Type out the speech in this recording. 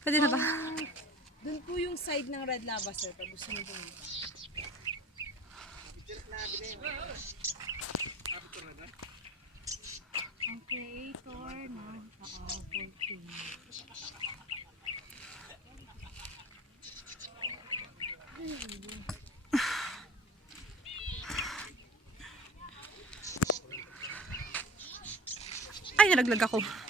Pwede na ba? Doon po yung side ng Red Lava, sir. Pag gusto nyo pumunta. Ang creator ng volcano. Ay, nalaglag ako.